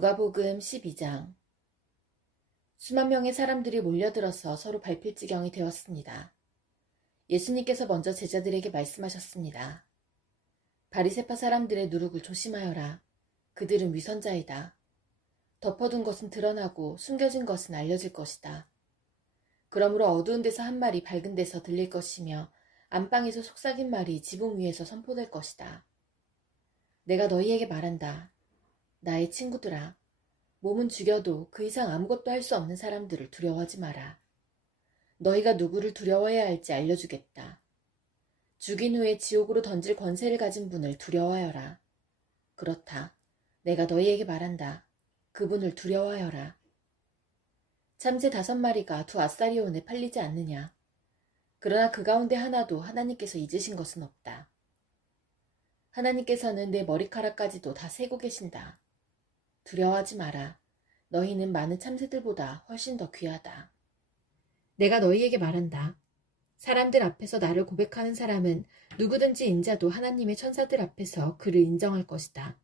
누가복음 12장. 수만 명의 사람들이 몰려들어서 서로 밟힐 지경이 되었습니다. 예수님께서 먼저 제자들에게 말씀하셨습니다. 바리새파 사람들의 누룩을 조심하여라. 그들은 위선자이다. 덮어둔 것은 드러나고 숨겨진 것은 알려질 것이다. 그러므로 어두운 데서 한 말이 밝은 데서 들릴 것이며 안방에서 속삭인 말이 지붕 위에서 선포될 것이다. 내가 너희에게 말한다. 나의 친구들아. 몸은 죽여도 그 이상 아무것도 할 수 없는 사람들을 두려워하지 마라. 너희가 누구를 두려워해야 할지 알려주겠다. 죽인 후에 지옥으로 던질 권세를 가진 분을 두려워하여라. 그렇다. 내가 너희에게 말한다. 그분을 두려워하여라. 참새 5마리가 두 아사리온에 팔리지 않느냐. 그러나 그 가운데 하나도 하나님께서 잊으신 것은 없다. 하나님께서는 내 머리카락까지도 다 세고 계신다. 두려워하지 마라. 너희는 많은 참새들보다 훨씬 더 귀하다. 내가 너희에게 말한다. 사람들 앞에서 나를 고백하는 사람은 누구든지 인자도 하나님의 천사들 앞에서 그를 인정할 것이다.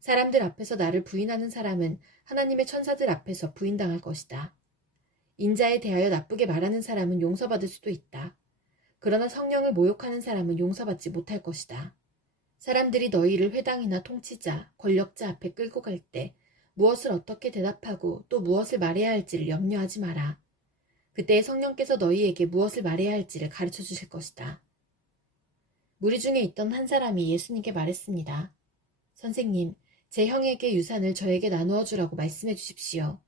사람들 앞에서 나를 부인하는 사람은 하나님의 천사들 앞에서 부인당할 것이다. 인자에 대하여 나쁘게 말하는 사람은 용서받을 수도 있다. 그러나 성령을 모욕하는 사람은 용서받지 못할 것이다. 사람들이 너희를 회당이나 통치자, 권력자 앞에 끌고 갈 때 무엇을 어떻게 대답하고 또 무엇을 말해야 할지를 염려하지 마라. 그때 성령께서 너희에게 무엇을 말해야 할지를 가르쳐 주실 것이다. 무리 중에 있던 한 사람이 예수님께 말했습니다. 선생님, 제 형에게 유산을 저에게 나누어 주라고 말씀해 주십시오.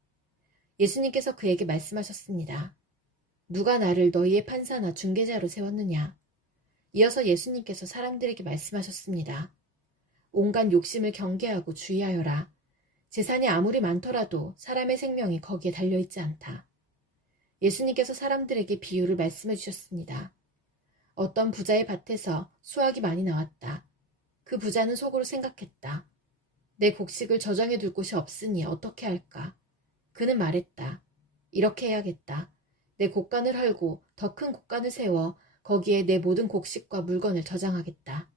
예수님께서 그에게 말씀하셨습니다. 누가 나를 너희의 판사나 중개자로 세웠느냐? 이어서 예수님께서 사람들에게 말씀하셨습니다. 온갖 욕심을 경계하고 주의하여라. 재산이 아무리 많더라도 사람의 생명이 거기에 달려있지 않다. 예수님께서 사람들에게 비유를 말씀해 주셨습니다. 어떤 부자의 밭에서 수확이 많이 나왔다. 그 부자는 속으로 생각했다. 내 곡식을 저장해 둘 곳이 없으니 어떻게 할까? 그는 말했다. 이렇게 해야겠다. 내 곡간을 헐고 더 큰 곡간을 세워 거기에 내 모든 곡식과 물건을 저장하겠다.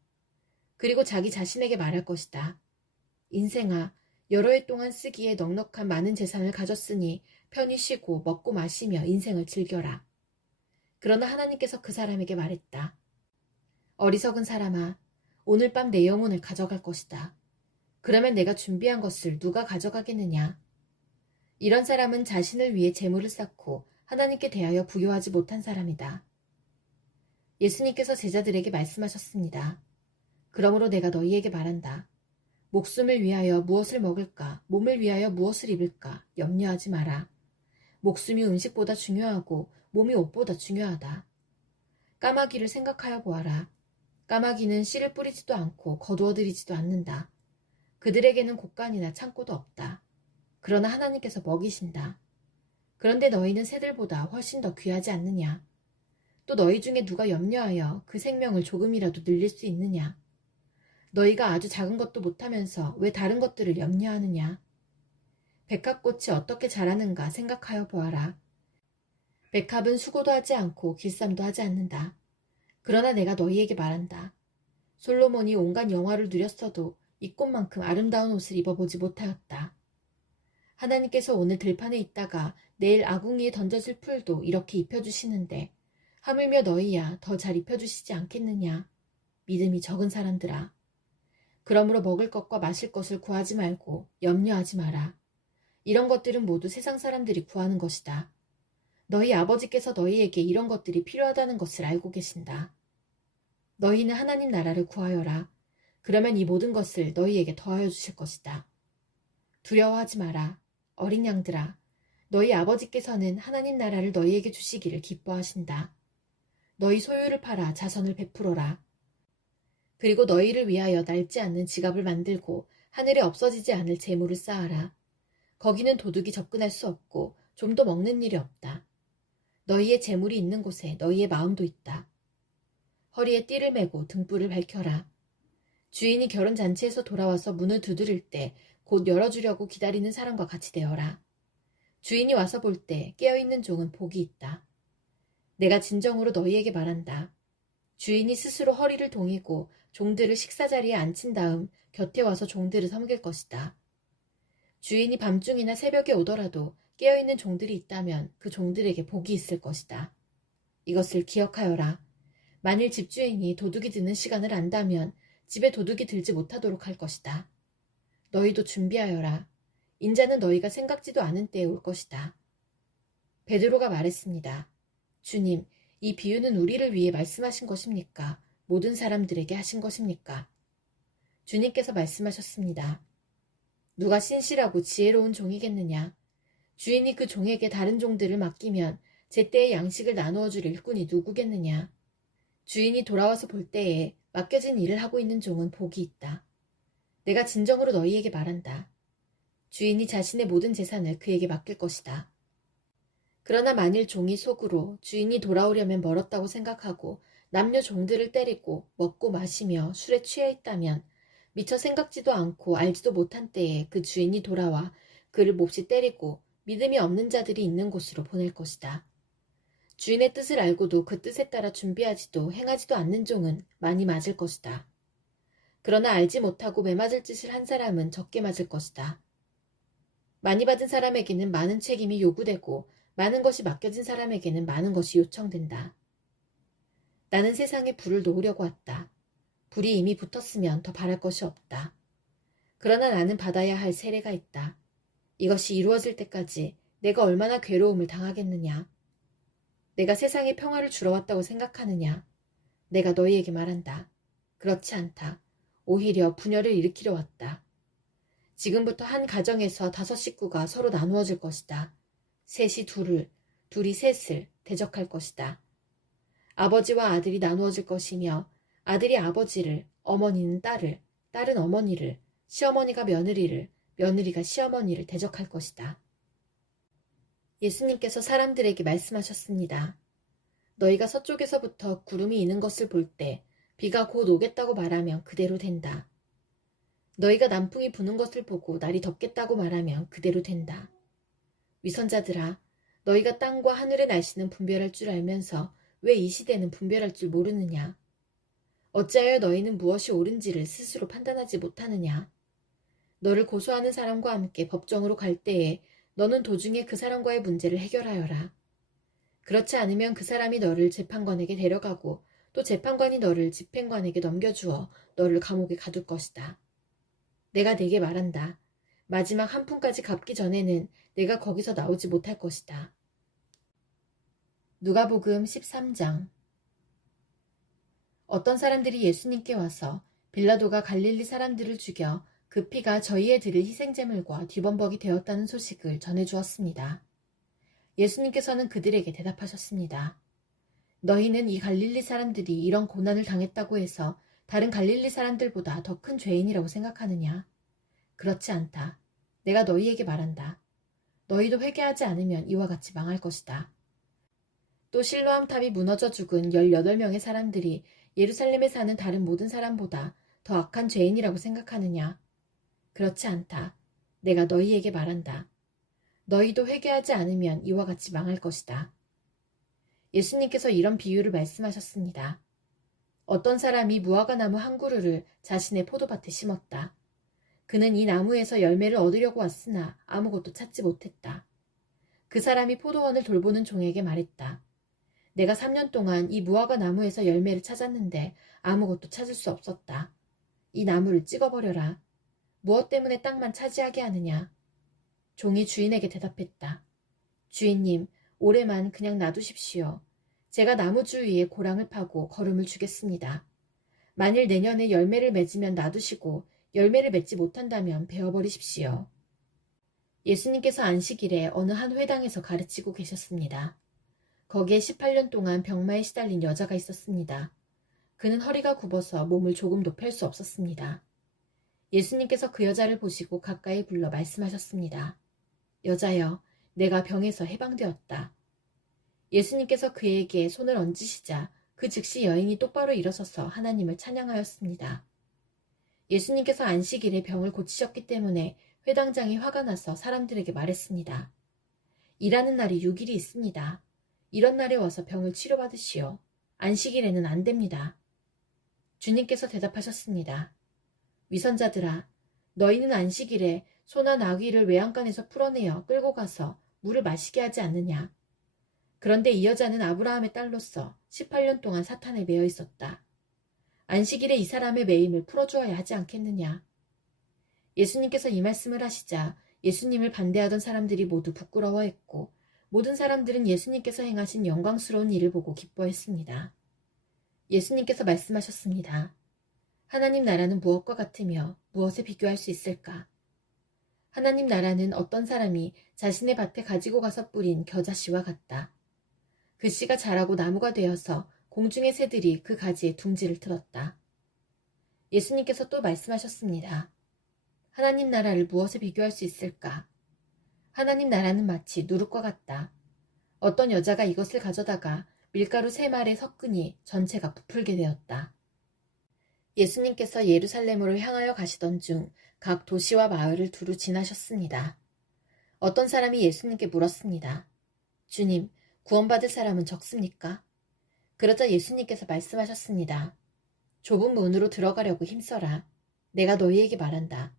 그리고 자기 자신에게 말할 것이다. 인생아, 여러 해 동안 쓰기에 넉넉한 많은 재산을 가졌으니 편히 쉬고 먹고 마시며 인생을 즐겨라. 그러나 하나님께서 그 사람에게 말했다. 어리석은 사람아, 오늘 밤 내 영혼을 가져갈 것이다. 그러면 내가 준비한 것을 누가 가져가겠느냐? 이런 사람은 자신을 위해 재물을 쌓고 하나님께 대하여 부요하지 못한 사람이다. 예수님께서 제자들에게 말씀하셨습니다. 그러므로 내가 너희에게 말한다. 목숨을 위하여 무엇을 먹을까, 몸을 위하여 무엇을 입을까 염려하지 마라. 목숨이 음식보다 중요하고 몸이 옷보다 중요하다. 까마귀를 생각하여 보아라. 까마귀는 씨를 뿌리지도 않고 거두어들이지도 않는다. 그들에게는 곡간이나 창고도 없다. 그러나 하나님께서 먹이신다. 그런데 너희는 새들보다 훨씬 더 귀하지 않느냐? 또 너희 중에 누가 염려하여 그 생명을 조금이라도 늘릴 수 있느냐? 너희가 아주 작은 것도 못하면서 왜 다른 것들을 염려하느냐? 백합꽃이 어떻게 자라는가 생각하여 보아라. 백합은 수고도 하지 않고 길쌈도 하지 않는다. 그러나 내가 너희에게 말한다. 솔로몬이 온갖 영화를 누렸어도 이 꽃만큼 아름다운 옷을 입어보지 못하였다. 하나님께서 오늘 들판에 있다가 내일 아궁이에 던져질 풀도 이렇게 입혀주시는데 하물며 너희야 더 잘 입혀주시지 않겠느냐? 믿음이 적은 사람들아. 그러므로 먹을 것과 마실 것을 구하지 말고 염려하지 마라. 이런 것들은 모두 세상 사람들이 구하는 것이다. 너희 아버지께서 너희에게 이런 것들이 필요하다는 것을 알고 계신다. 너희는 하나님 나라를 구하여라. 그러면 이 모든 것을 너희에게 더하여 주실 것이다. 두려워하지 마라. 어린 양들아. 너희 아버지께서는 하나님 나라를 너희에게 주시기를 기뻐하신다. 너희 소유를 팔아 자선을 베풀어라. 그리고 너희를 위하여 낡지 않는 지갑을 만들고 하늘에 없어지지 않을 재물을 쌓아라. 거기는 도둑이 접근할 수 없고 좀도 먹는 일이 없다. 너희의 재물이 있는 곳에 너희의 마음도 있다. 허리에 띠를 매고 등불을 밝혀라. 주인이 결혼잔치에서 돌아와서 문을 두드릴 때 곧 열어주려고 기다리는 사람과 같이 되어라. 주인이 와서 볼 때 깨어있는 종은 복이 있다. 내가 진정으로 너희에게 말한다. 주인이 스스로 허리를 동이고 종들을 식사자리에 앉힌 다음 곁에 와서 종들을 섬길 것이다. 주인이 밤중이나 새벽에 오더라도 깨어있는 종들이 있다면 그 종들에게 복이 있을 것이다. 이것을 기억하여라. 만일 집주인이 도둑이 드는 시간을 안다면 집에 도둑이 들지 못하도록 할 것이다. 너희도 준비하여라. 인자는 너희가 생각지도 않은 때에 올 것이다. 베드로가 말했습니다. 주님, 이 비유는 우리를 위해 말씀하신 것입니까? 모든 사람들에게 하신 것입니까? 주님께서 말씀하셨습니다. 누가 신실하고 지혜로운 종이겠느냐? 주인이 그 종에게 다른 종들을 맡기면 제때의 양식을 나누어 줄 일꾼이 누구겠느냐? 주인이 돌아와서 볼 때에 맡겨진 일을 하고 있는 종은 복이 있다. 내가 진정으로 너희에게 말한다. 주인이 자신의 모든 재산을 그에게 맡길 것이다. 그러나 만일 종이 속으로 주인이 돌아오려면 멀었다고 생각하고 남녀 종들을 때리고 먹고 마시며 술에 취해 있다면 미처 생각지도 않고 알지도 못한 때에 그 주인이 돌아와 그를 몹시 때리고 믿음이 없는 자들이 있는 곳으로 보낼 것이다. 주인의 뜻을 알고도 그 뜻에 따라 준비하지도 행하지도 않는 종은 많이 맞을 것이다. 그러나 알지 못하고 매맞을 짓을 한 사람은 적게 맞을 것이다. 많이 받은 사람에게는 많은 책임이 요구되고 많은 것이 맡겨진 사람에게는 많은 것이 요청된다. 나는 세상에 불을 놓으려고 왔다. 불이 이미 붙었으면 더 바랄 것이 없다. 그러나 나는 받아야 할 세례가 있다. 이것이 이루어질 때까지 내가 얼마나 괴로움을 당하겠느냐. 내가 세상에 평화를 주러 왔다고 생각하느냐. 내가 너희에게 말한다. 그렇지 않다. 오히려 분열을 일으키려 왔다. 지금부터 한 가정에서 5 식구가 서로 나누어질 것이다. 셋이 둘을, 둘이 셋을 대적할 것이다. 아버지와 아들이 나누어질 것이며 아들이 아버지를, 어머니는 딸을, 딸은 어머니를, 시어머니가 며느리를, 며느리가 시어머니를 대적할 것이다. 예수님께서 사람들에게 말씀하셨습니다. 너희가 서쪽에서부터 구름이 이는 것을 볼 때 비가 곧 오겠다고 말하면 그대로 된다. 너희가 남풍이 부는 것을 보고 날이 덥겠다고 말하면 그대로 된다. 위선자들아, 너희가 땅과 하늘의 날씨는 분별할 줄 알면서 왜 이 시대는 분별할 줄 모르느냐? 어찌하여 너희는 무엇이 옳은지를 스스로 판단하지 못하느냐? 너를 고소하는 사람과 함께 법정으로 갈 때에 너는 도중에 그 사람과의 문제를 해결하여라. 그렇지 않으면 그 사람이 너를 재판관에게 데려가고 또 재판관이 너를 집행관에게 넘겨주어 너를 감옥에 가둘 것이다. 내가 네게 말한다. 마지막 한 푼까지 갚기 전에는 내가 거기서 나오지 못할 것이다. 누가복음 13장. 어떤 사람들이 예수님께 와서 빌라도가 갈릴리 사람들을 죽여 그 피가 저희의 드릴 희생제물과 뒤범벅이 되었다는 소식을 전해주었습니다. 예수님께서는 그들에게 대답하셨습니다. 너희는 이 갈릴리 사람들이 이런 고난을 당했다고 해서 다른 갈릴리 사람들보다 더 큰 죄인이라고 생각하느냐? 그렇지 않다. 내가 너희에게 말한다. 너희도 회개하지 않으면 이와 같이 망할 것이다. 또 실로암 탑이 무너져 죽은 18명의 사람들이 예루살렘에 사는 다른 모든 사람보다 더 악한 죄인이라고 생각하느냐? 그렇지 않다. 내가 너희에게 말한다. 너희도 회개하지 않으면 이와 같이 망할 것이다. 예수님께서 이런 비유를 말씀하셨습니다. 어떤 사람이 무화과나무 한 그루를 자신의 포도밭에 심었다. 그는 이 나무에서 열매를 얻으려고 왔으나 아무것도 찾지 못했다. 그 사람이 포도원을 돌보는 종에게 말했다. 내가 3년 동안 이 무화과 나무에서 열매를 찾았는데 아무것도 찾을 수 없었다. 이 나무를 찍어버려라. 무엇 때문에 땅만 차지하게 하느냐? 종이 주인에게 대답했다. 주인님, 올해만 그냥 놔두십시오. 제가 나무 주위에 고랑을 파고 거름을 주겠습니다. 만일 내년에 열매를 맺으면 놔두시고 열매를 맺지 못한다면 베어버리십시오. 예수님께서 안식일에 어느 한 회당에서 가르치고 계셨습니다. 거기에 18년 동안 병마에 시달린 여자가 있었습니다. 그는 허리가 굽어서 몸을 조금도 펼 수 없었습니다. 예수님께서 그 여자를 보시고 가까이 불러 말씀하셨습니다. 여자여, 내가 병에서 해방되었다. 예수님께서 그에게 손을 얹으시자 그 즉시 여인이 똑바로 일어서서 하나님을 찬양하였습니다. 예수님께서 안식일에 병을 고치셨기 때문에 회당장이 화가 나서 사람들에게 말했습니다. 일하는 날이 6일이 있습니다. 이런 날에 와서 병을 치료받으시오. 안식일에는 안 됩니다. 주님께서 대답하셨습니다. 위선자들아, 너희는 안식일에 소나 나귀를 외양간에서 풀어내어 끌고 가서 물을 마시게 하지 않느냐. 그런데 이 여자는 아브라함의 딸로서 18년 동안 사탄에 매여 있었다. 안식일에 이 사람의 매임을 풀어주어야 하지 않겠느냐. 예수님께서 이 말씀을 하시자 예수님을 반대하던 사람들이 모두 부끄러워했고 모든 사람들은 예수님께서 행하신 영광스러운 일을 보고 기뻐했습니다. 예수님께서 말씀하셨습니다. 하나님 나라는 무엇과 같으며 무엇에 비교할 수 있을까? 하나님 나라는 어떤 사람이 자신의 밭에 가지고 가서 뿌린 겨자씨와 같다. 그 씨가 자라고 나무가 되어서 공중의 새들이 그 가지에 둥지를 틀었다. 예수님께서 또 말씀하셨습니다. 하나님 나라를 무엇에 비교할 수 있을까? 하나님 나라는 마치 누룩과 같다. 어떤 여자가 이것을 가져다가 밀가루 3말에 섞으니 전체가 부풀게 되었다. 예수님께서 예루살렘으로 향하여 가시던 중 각 도시와 마을을 두루 지나셨습니다. 어떤 사람이 예수님께 물었습니다. 주님, 구원받을 사람은 적습니까? 그러자 예수님께서 말씀하셨습니다. 좁은 문으로 들어가려고 힘써라. 내가 너희에게 말한다.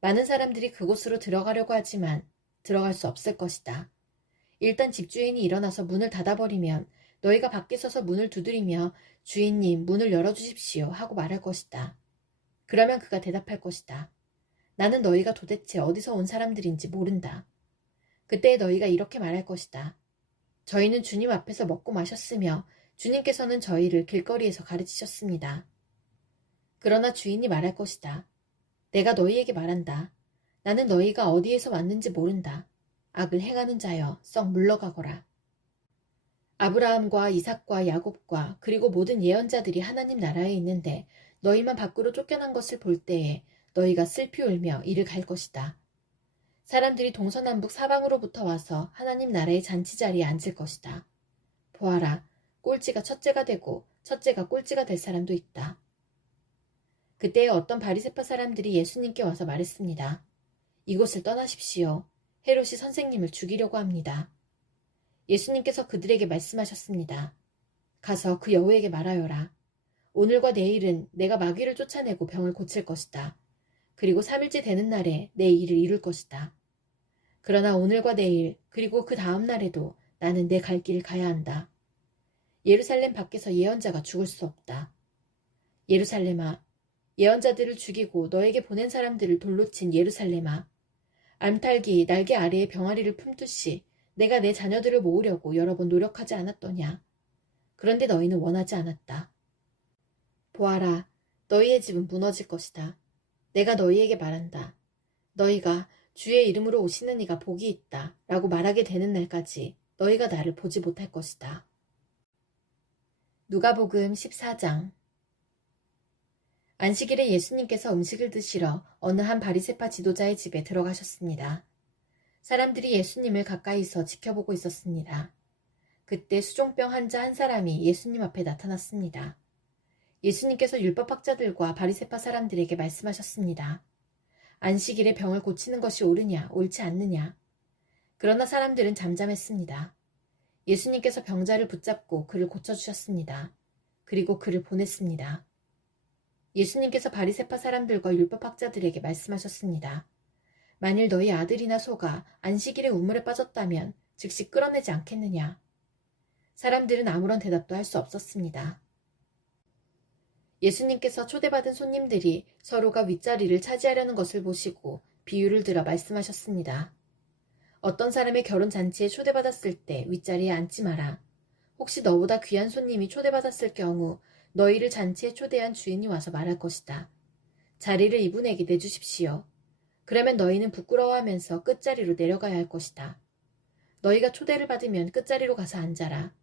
많은 사람들이 그곳으로 들어가려고 하지만 들어갈 수 없을 것이다. 일단 집주인이 일어나서 문을 닫아버리면 너희가 밖에 서서 문을 두드리며 주인님 문을 열어주십시오 하고 말할 것이다. 그러면 그가 대답할 것이다. 나는 너희가 도대체 어디서 온 사람들인지 모른다. 그때 너희가 이렇게 말할 것이다. 저희는 주님 앞에서 먹고 마셨으며 주님께서는 저희를 길거리에서 가르치셨습니다. 그러나 주인이 말할 것이다. 내가 너희에게 말한다. 나는 너희가 어디에서 왔는지 모른다. 악을 행하는 자여 썩 물러가거라. 아브라함과 이삭과 야곱과 그리고 모든 예언자들이 하나님 나라에 있는데 너희만 밖으로 쫓겨난 것을 볼 때에 너희가 슬피 울며 이를 갈 것이다. 사람들이 동서남북 사방으로부터 와서 하나님 나라의 잔치자리에 앉을 것이다. 보아라, 꼴찌가 첫째가 되고 첫째가 꼴찌가 될 사람도 있다. 그때에 어떤 바리새파 사람들이 예수님께 와서 말했습니다. 이곳을 떠나십시오. 헤롯이 선생님을 죽이려고 합니다. 예수님께서 그들에게 말씀하셨습니다. 가서 그 여우에게 말하여라. 오늘과 내일은 내가 마귀를 쫓아내고 병을 고칠 것이다. 그리고 3일째 되는 날에 내 일을 이룰 것이다. 그러나 오늘과 내일 그리고 그 다음 날에도 나는 내 갈 길을 가야 한다. 예루살렘 밖에서 예언자가 죽을 수 없다. 예루살렘아, 예언자들을 죽이고 너에게 보낸 사람들을 돌로 친 예루살렘아, 암탉이 날개 아래에 병아리를 품듯이 내가 내 자녀들을 모으려고 여러 번 노력하지 않았더냐. 그런데 너희는 원하지 않았다. 보아라, 너희의 집은 무너질 것이다. 내가 너희에게 말한다. 너희가 주의 이름으로 오시는 이가 복이 있다 라고 말하게 되는 날까지 너희가 나를 보지 못할 것이다. 누가복음 14장. 안식일에 예수님께서 음식을 드시러 어느 한 바리새파 지도자의 집에 들어가셨습니다. 사람들이 예수님을 가까이서 지켜보고 있었습니다. 그때 수종병 환자 한 사람이 예수님 앞에 나타났습니다. 예수님께서 율법학자들과 바리새파 사람들에게 말씀하셨습니다. 안식일에 병을 고치는 것이 옳으냐, 옳지 않느냐. 그러나 사람들은 잠잠했습니다. 예수님께서 병자를 붙잡고 그를 고쳐주셨습니다. 그리고 그를 보냈습니다. 예수님께서 바리새파 사람들과 율법학자들에게 말씀하셨습니다. 만일 너희 아들이나 소가 안식일에 우물에 빠졌다면 즉시 끌어내지 않겠느냐. 사람들은 아무런 대답도 할 수 없었습니다. 예수님께서 초대받은 손님들이 서로가 윗자리를 차지하려는 것을 보시고 비유를 들어 말씀하셨습니다. 어떤 사람의 결혼 잔치에 초대받았을 때 윗자리에 앉지 마라. 혹시 너보다 귀한 손님이 초대받았을 경우 너희를 잔치에 초대한 주인이 와서 말할 것이다. 자리를 이분에게 내주십시오. 그러면 너희는 부끄러워하면서 끝자리로 내려가야 할 것이다. 너희가 초대를 받으면 끝자리로 가서 앉아라.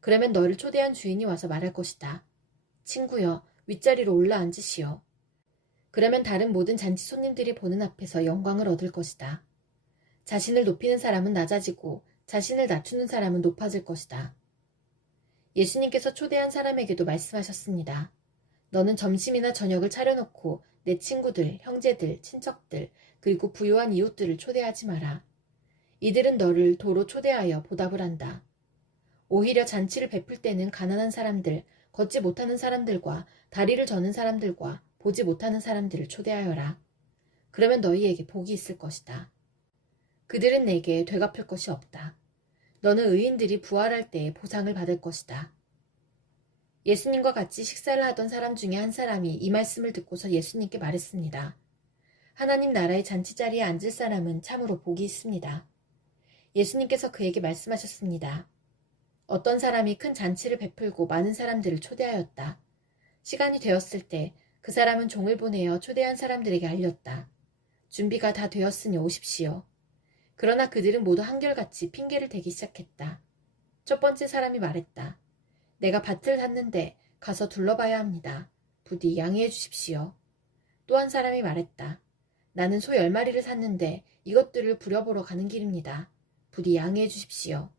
그러면 너를 초대한 주인이 와서 말할 것이다. 친구여, 윗자리로 올라앉으시오. 그러면 다른 모든 잔치 손님들이 보는 앞에서 영광을 얻을 것이다. 자신을 높이는 사람은 낮아지고 자신을 낮추는 사람은 높아질 것이다. 예수님께서 초대한 사람에게도 말씀하셨습니다. 너는 점심이나 저녁을 차려놓고 내 친구들, 형제들, 친척들, 그리고 부유한 이웃들을 초대하지 마라. 이들은 너를 도로 초대하여 보답을 한다. 오히려 잔치를 베풀 때는 가난한 사람들, 걷지 못하는 사람들과 다리를 저는 사람들과 보지 못하는 사람들을 초대하여라. 그러면 너희에게 복이 있을 것이다. 그들은 내게 되갚을 것이 없다. 너는 의인들이 부활할 때에 보상을 받을 것이다. 예수님과 같이 식사를 하던 사람 중에 한 사람이 이 말씀을 듣고서 예수님께 말했습니다. 하나님 나라의 잔치자리에 앉을 사람은 참으로 복이 있습니다. 예수님께서 그에게 말씀하셨습니다. 어떤 사람이 큰 잔치를 베풀고 많은 사람들을 초대하였다. 시간이 되었을 때 그 사람은 종을 보내어 초대한 사람들에게 알렸다. 준비가 다 되었으니 오십시오. 그러나 그들은 모두 한결같이 핑계를 대기 시작했다. 첫 번째 사람이 말했다. 내가 밭을 샀는데 가서 둘러봐야 합니다. 부디 양해해 주십시오. 또 한 사람이 말했다. 나는 소 10마리를 샀는데 이것들을 부려보러 가는 길입니다. 부디 양해해 주십시오.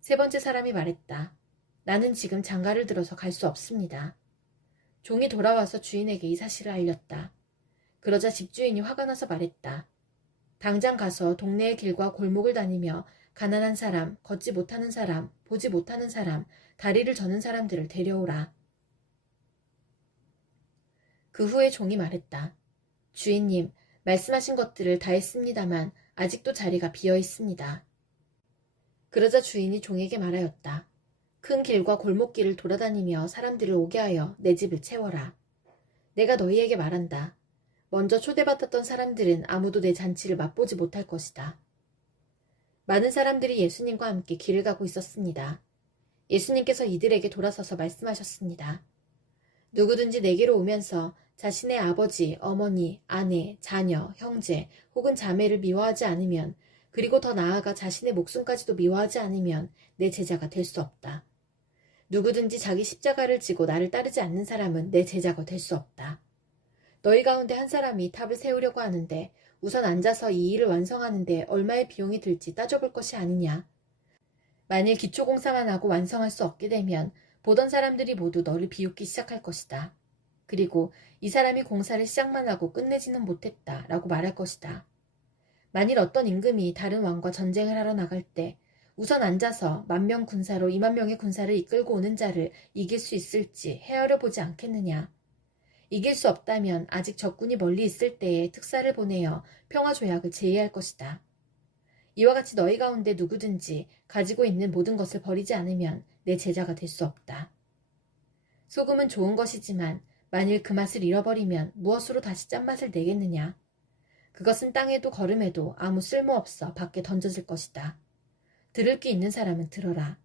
세 번째 사람이 말했다. 나는 지금 장가를 들어서 갈 수 없습니다. 종이 돌아와서 주인에게 이 사실을 알렸다. 그러자 집주인이 화가 나서 말했다. 당장 가서 동네의 길과 골목을 다니며 가난한 사람, 걷지 못하는 사람, 보지 못하는 사람, 다리를 저는 사람들을 데려오라. 그 후에 종이 말했다. 주인님, 말씀하신 것들을 다 했습니다만 아직도 자리가 비어 있습니다. 그러자 주인이 종에게 말하였다. 큰 길과 골목길을 돌아다니며 사람들을 오게 하여 내 집을 채워라. 내가 너희에게 말한다. 먼저 초대받았던 사람들은 아무도 내 잔치를 맛보지 못할 것이다. 많은 사람들이 예수님과 함께 길을 가고 있었습니다. 예수님께서 이들에게 돌아서서 말씀하셨습니다. 누구든지 내게로 오면서 자신의 아버지, 어머니, 아내, 자녀, 형제 혹은 자매를 미워하지 않으면 그리고 더 나아가 자신의 목숨까지도 미워하지 않으면 내 제자가 될 수 없다. 누구든지 자기 십자가를 지고 나를 따르지 않는 사람은 내 제자가 될 수 없다. 너희 가운데 한 사람이 탑을 세우려고 하는데 우선 앉아서 이 일을 완성하는데 얼마의 비용이 들지 따져볼 것이 아니냐. 만일 기초공사만 하고 완성할 수 없게 되면 보던 사람들이 모두 너를 비웃기 시작할 것이다. 그리고 이 사람이 공사를 시작만 하고 끝내지는 못했다 라고 말할 것이다. 만일 어떤 임금이 다른 왕과 전쟁을 하러 나갈 때 우선 앉아서 10,000명 군사로 20,000명의 군사를 이끌고 오는 자를 이길 수 있을지 헤아려 보지 않겠느냐. 이길 수 없다면 아직 적군이 멀리 있을 때에 특사를 보내어 평화조약을 제의할 것이다. 이와 같이 너희 가운데 누구든지 가지고 있는 모든 것을 버리지 않으면 내 제자가 될 수 없다. 소금은 좋은 것이지만 만일 그 맛을 잃어버리면 무엇으로 다시 짠맛을 내겠느냐. 그것은 땅에도 거름에도 아무 쓸모없어 밖에 던져질 것이다. 들을 귀 있는 사람은 들어라.